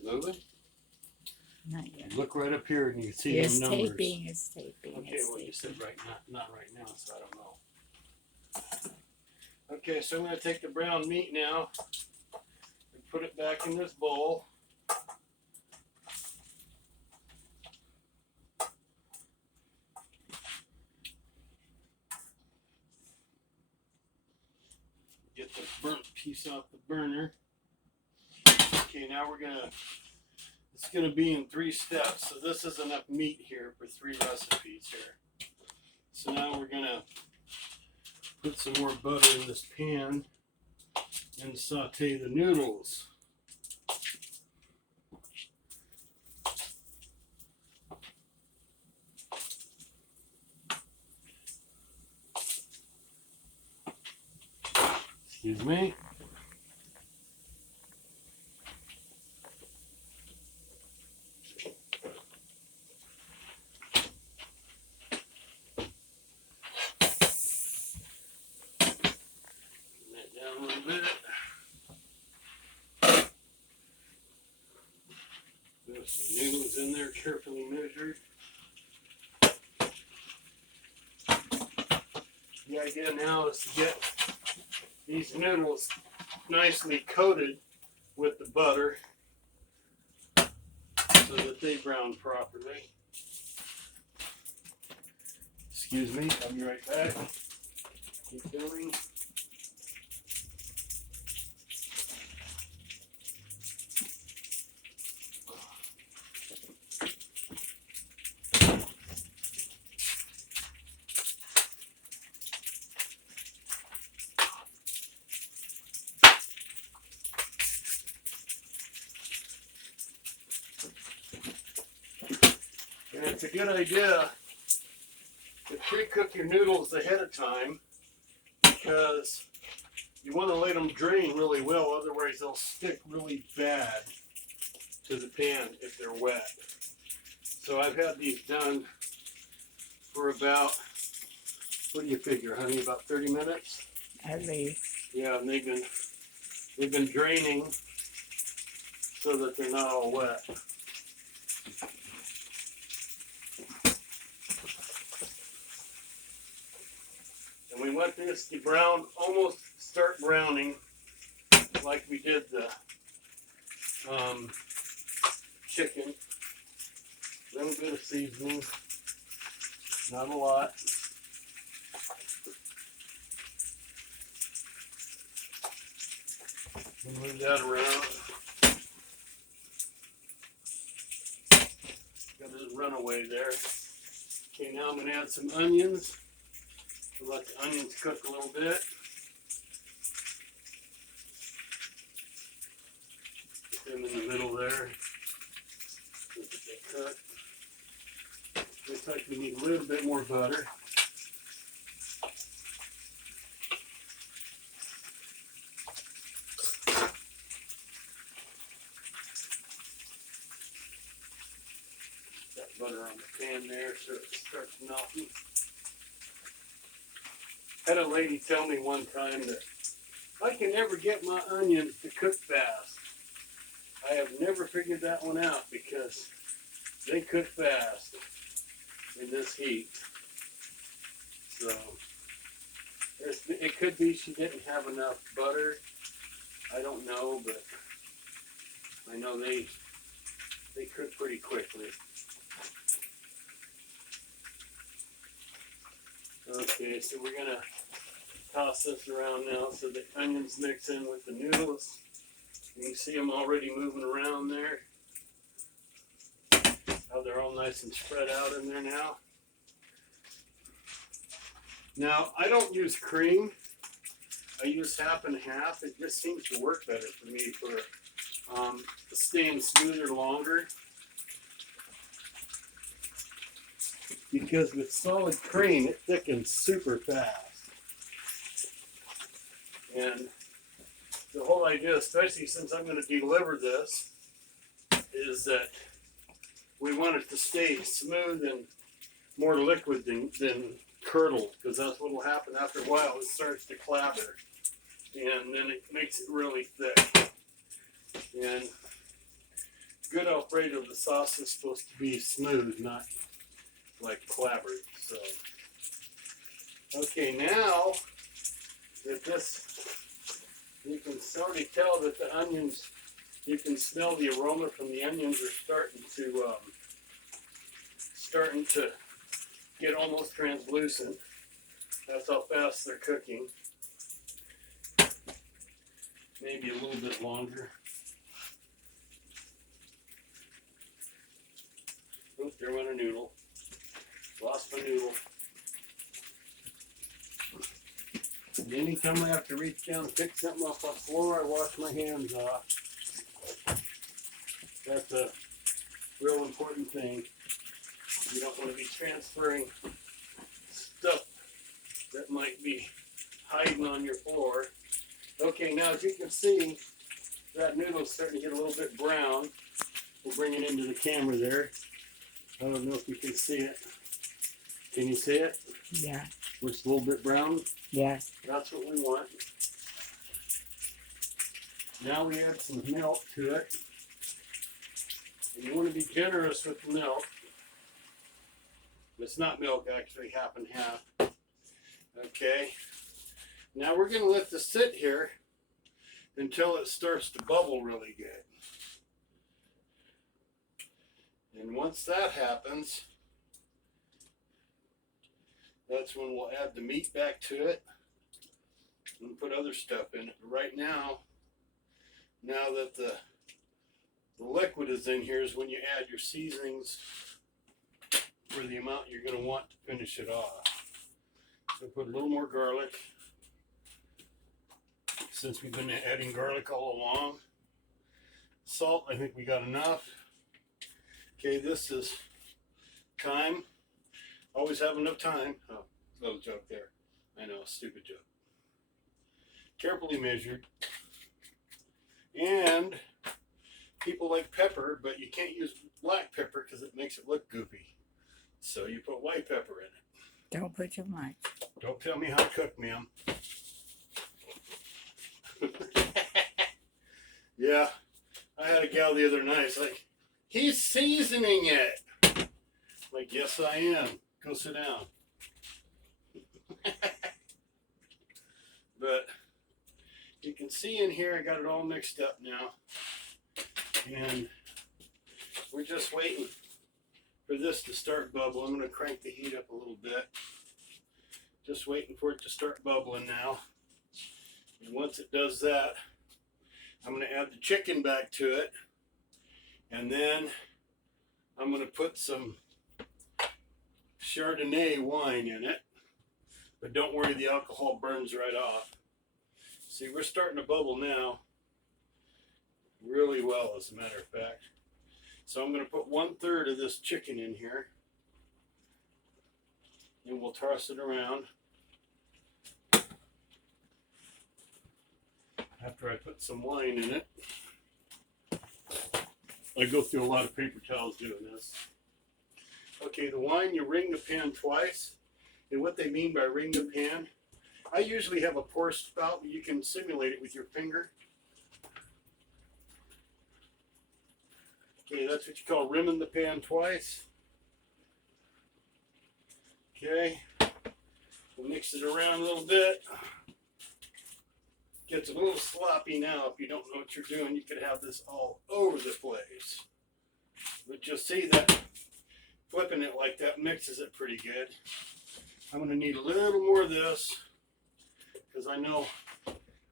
it moving? Not yet. Look right up here and you see It's them numbers. taping. It's taping. Okay, it's well taping. you said right not right now, so I don't know. Okay, so I'm going to take the brown meat now and put it back in this bowl. Get the burnt piece off the burner. Okay, now it's gonna be in 3 steps. So this is enough meat here for 3 recipes here. So now we're gonna put some more butter in this pan and saute the noodles. Excuse me. Down a little bit. Put some noodles in there, carefully measured. The idea now is to get these noodles nicely coated with the butter so that they brown properly. Excuse me, I'll be right back. Keep going. And it's a good idea to pre-cook your noodles ahead of time because you want to let them drain really well, otherwise they'll stick really bad to the pan if they're wet. So I've had these done for about, what do you figure, honey, about 30 minutes? At least. Yeah, and they've been draining so that they're not all wet. And we want this to brown, almost start browning like we did the chicken. A little bit of seasoning, not a lot. Move that around. Got a runaway there. Okay, now I'm going to add some onions. We'll let the onions cook a little bit. Put them in the middle there. Let they cook. Looks like we need a little bit more butter. Got butter on the pan there so it starts melting. I had a lady tell me one time that I can never get my onions to cook fast. I have never figured that one out because they cook fast in this heat. So it could be she didn't have enough butter. I don't know, but I know they cook pretty quickly. Okay, so we're gonna toss this around now so the onions mix in with the noodles. You can see them already moving around there. How they're all nice and spread out in there now. Now, I don't use cream. I use half and half. It just seems to work better for me for staying smoother longer. Because with solid cream, it thickens super fast. And the whole idea, especially since I'm going to deliver this, is that we want it to stay smooth and more liquid than curdled, because that's what will happen after a while. It starts to clabber, and then it makes it really thick. And good Alfredo, the sauce is supposed to be smooth, not like clabbered. So, okay, now that this, you can sort of tell that the onions, you can smell the aroma from the onions are starting to get almost translucent. That's how fast they're cooking. Maybe a little bit longer. Oop, there went a noodle. Lost my noodle. And anytime I have to reach down and pick something off the floor, I wash my hands off. That's a real important thing. You don't want to be transferring stuff that might be hiding on your floor. Okay, now as you can see, that noodle's starting to get a little bit brown. We'll bring it into the camera there. I don't know if you can see it. Can you see it? Yeah. It's a little bit brown. Yes. That's what we want. Now we add some milk to it. And you want to be generous with the milk. It's not milk, actually, half and half. Okay. Now we're going to let this sit here until it starts to bubble really good. And once that happens, that's when we'll add the meat back to it and put other stuff in it. But right now that the liquid is in here is when you add your seasonings for the amount you're going to want to finish it off. So put a little more garlic, since we've been adding garlic all along. Salt, I think we got enough. Okay, this is thyme. Always have enough time. Oh, little joke there. I know, stupid joke. Carefully measured. And people like pepper, but you can't use black pepper because it makes it look goopy. So you put white pepper in it. Don't put too much. Don't tell me how to cook, ma'am. Yeah, I had a gal the other night. It's like, he's seasoning it. Like, yes, I am. Go sit down. But you can see in here, I got it all mixed up now. And we're just waiting for this to start bubbling. I'm going to crank the heat up a little bit. Just waiting for it to start bubbling now. And once it does that, I'm going to add the chicken back to it. And then I'm going to put some Chardonnay wine in it. But don't worry, the alcohol burns right off. See, we're starting to bubble now. Really well, as a matter of fact. So I'm going to put 1/3 of this chicken in here. And we'll toss it around. After I put some wine in it. I go through a lot of paper towels doing this. Okay, the wine, you ring the pan twice. And what they mean by ring the pan, I usually have a pour spout, but you can simulate it with your finger. Okay, that's what you call rimming the pan twice. Okay, we'll mix it around a little bit. Gets a little sloppy now. If you don't know what you're doing, you could have this all over the place. But you'll see that flipping it like that mixes it pretty good. I'm going to need a little more of this because I know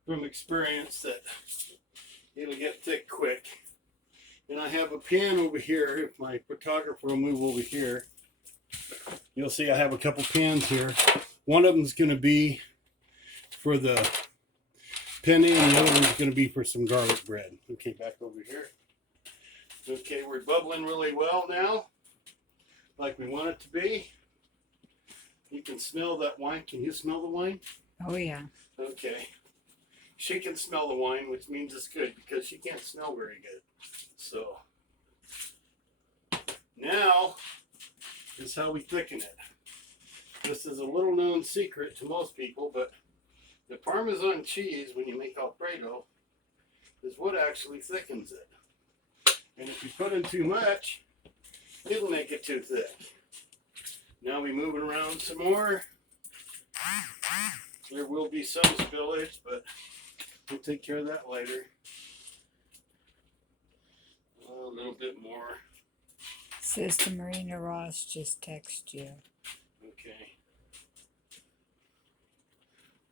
from experience that it'll get thick quick. And I have a pan over here. If my photographer will move over here, you'll see I have a couple pans here. One of them is going to be for the penne, and the other one's going to be for some garlic bread. Okay, back over here. Okay, we're bubbling really well now, like we want it to be. You can smell that wine. Can you smell the wine? Oh, yeah. Okay. She can smell the wine, which means it's good because she can't smell very good. So, now is how we thicken it. This is a little known secret to most people, but the Parmesan cheese, when you make Alfredo, is what actually thickens it. And if you put in too much, it'll make it too thick. Now we move it around some more. There will be some spillage, but we'll take care of that later. A little bit more. Sister Marina Ross just texted you. Okay.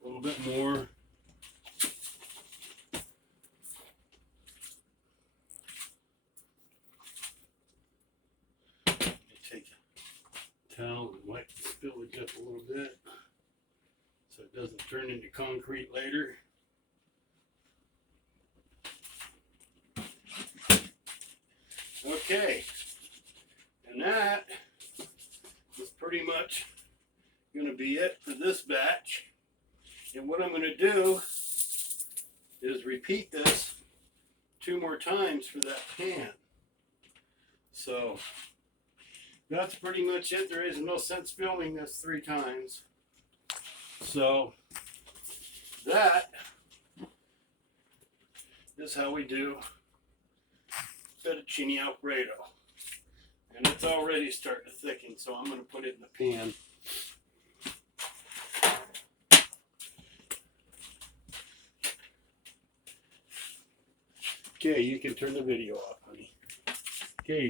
A little bit more. Take a towel and wipe the spillage up a little bit so it doesn't turn into concrete later. Okay, and that is pretty much going to be it for this batch. And what I'm going to do is repeat this 2 more times for that pan. So that's pretty much it. There is no sense filming this 3 times. So that is how we do fettuccine Alfredo. And it's already starting to thicken, so I'm going to put it in the pan. Okay, you can turn the video off, honey. Okay.